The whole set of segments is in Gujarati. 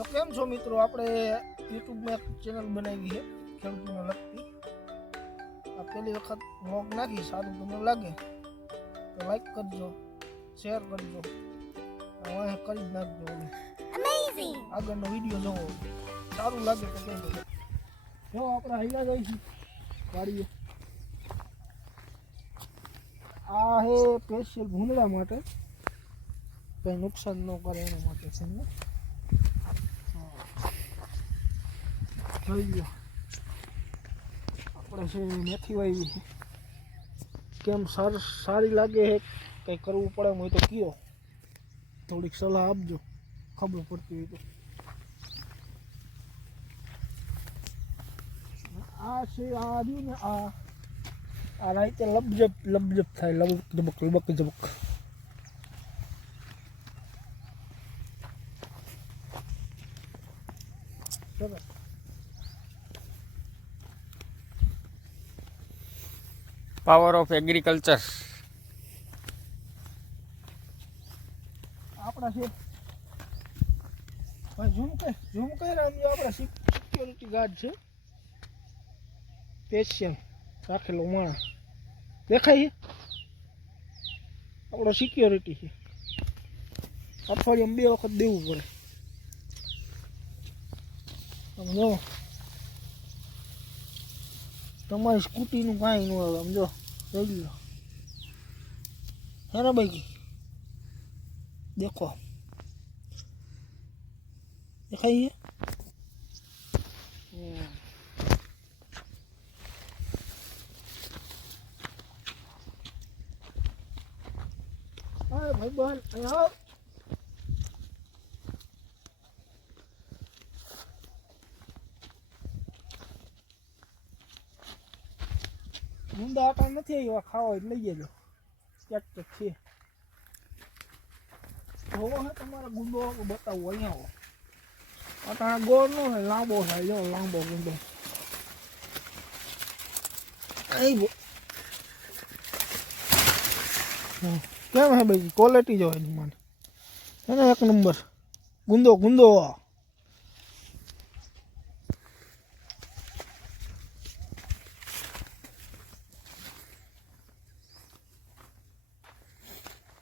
તો કેમ છો મિત્રો, આપણે યુટ્યુબમાં એક ચેનલ બનાવી છે ખેડૂતોને લગતી. આ પહેલી વખત વ્લોગ નાખી, સારું તમને લાગે તો લાઈક કરજો, શેર કરજો, અહીંયા કરી જ નાખજો. અમેઝિંગ આગળનો વિડીયો જોવો, સારું લાગે તો કહેજો. જો આપણે હાલ્યા જઈશું ગાડીએ. આ હે સ્પેશિયલ ભૂંડડા માટે, કંઈ નુકસાન ન કરે એના માટે છે ને. જોઈ લો, આપણે છે મેથી વાવી છે. કેમ સારી લાગે છે, કંઈ કરવું પડે હોય તો કયો, થોડીક સલાહ આપજો, ખબર પડતી હોય તો. આ છે આ રહ્યું ને, આ રાતે લબજબ થાય, લબક જબક. સરસ. Power of agriculture. આપણા છે ભાઈ ઝૂમ કઈ રામજો, આપણા સિક્યોરિટી ગાર્ડ છે સ્પેશિયલ રાખેલો માણસ દેખાય છે, આપણો સિક્યોરિટી છે. અઠવાડિયામાં 2 વખત દેવું પડે. સમજો, તમારી સ્કૂટીનું કાંઈ ન આવે. સમજો, જોઈ લો હે ને ભાઈ, દેખો દેખાય છે. અરે ભાઈ બહેન અહીંયા આવો. ગુંદા આટા નથી આવ્યા, ખાવા એટલે લઈ જજો. ક્યાંક છે જોવો હે તમારે ગુંદો બતાવો, અહીંયા આવો. આટા ગોળ નો હોય, લાંબો થાય. જો લાંબો ગુંદો કેમ હે ભાઈ, ક્વોલિટી જો એની મને એને 1 નંબર ગુંદો.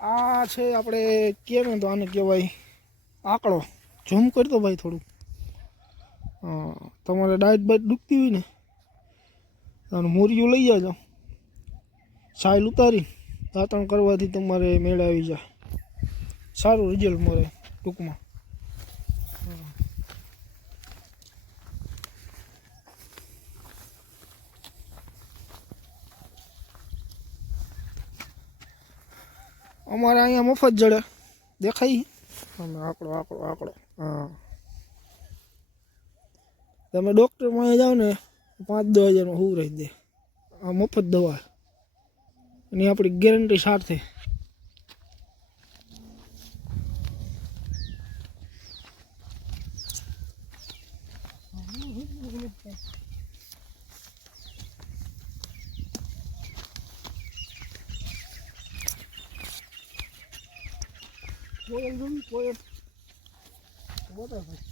આ છે આપણે કેમ તો આને કહેવાય આંકડો. ઝૂમ કરી દો ભાઈ થોડું. તમારે ડાયટ દુખતી હોય ને, અને મૂરિયું લઈ જાજો, સાયલ ઉતારી દાંતણ કરવાથી તમારે મેળ આવી જાય, સારું રિઝલ્ટ મળે ટૂંકમાં. અમારે અહીંયા મફત જડે, દેખાય આંકડો. હા, તમે ડૉક્ટરમાં જાઓ ને 5-10 હજારમાં હું રહી દે. આ મફત દવા, એની આપણી ગેરંટી સાથે. કોયલ બતા ભાઈ.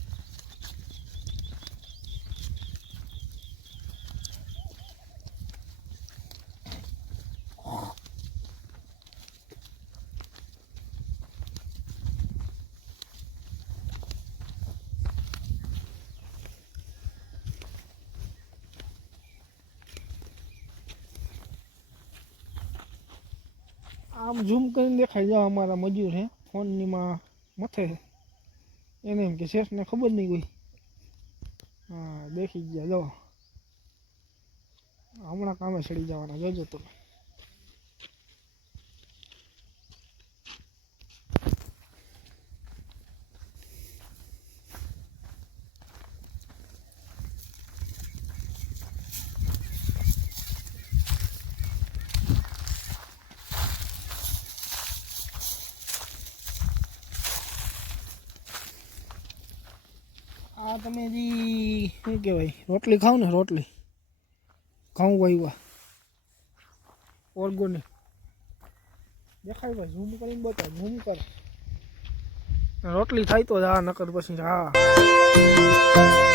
આમ ઝૂમ કરીને દેખાઈ જાવ, અમારા મજૂર હે ફોનની માં મથે, એને એમ કે શેઠને ખબર નહીં કોઈ. હા, દેખી ગયા. જો હમણાં કામે ચડી જવાના, જોજો તમે. આ તમે જી શું કહેવાય, રોટલી ખાવ ને, રોટલી ઘઉં વાવ્યા ઓર્ગોનિક. દેખાય ભાઈ, ઝૂમ કરીને બતાવ, ઝૂમ કર. રોટલી થાય તો જ હા, નકર પછી હા.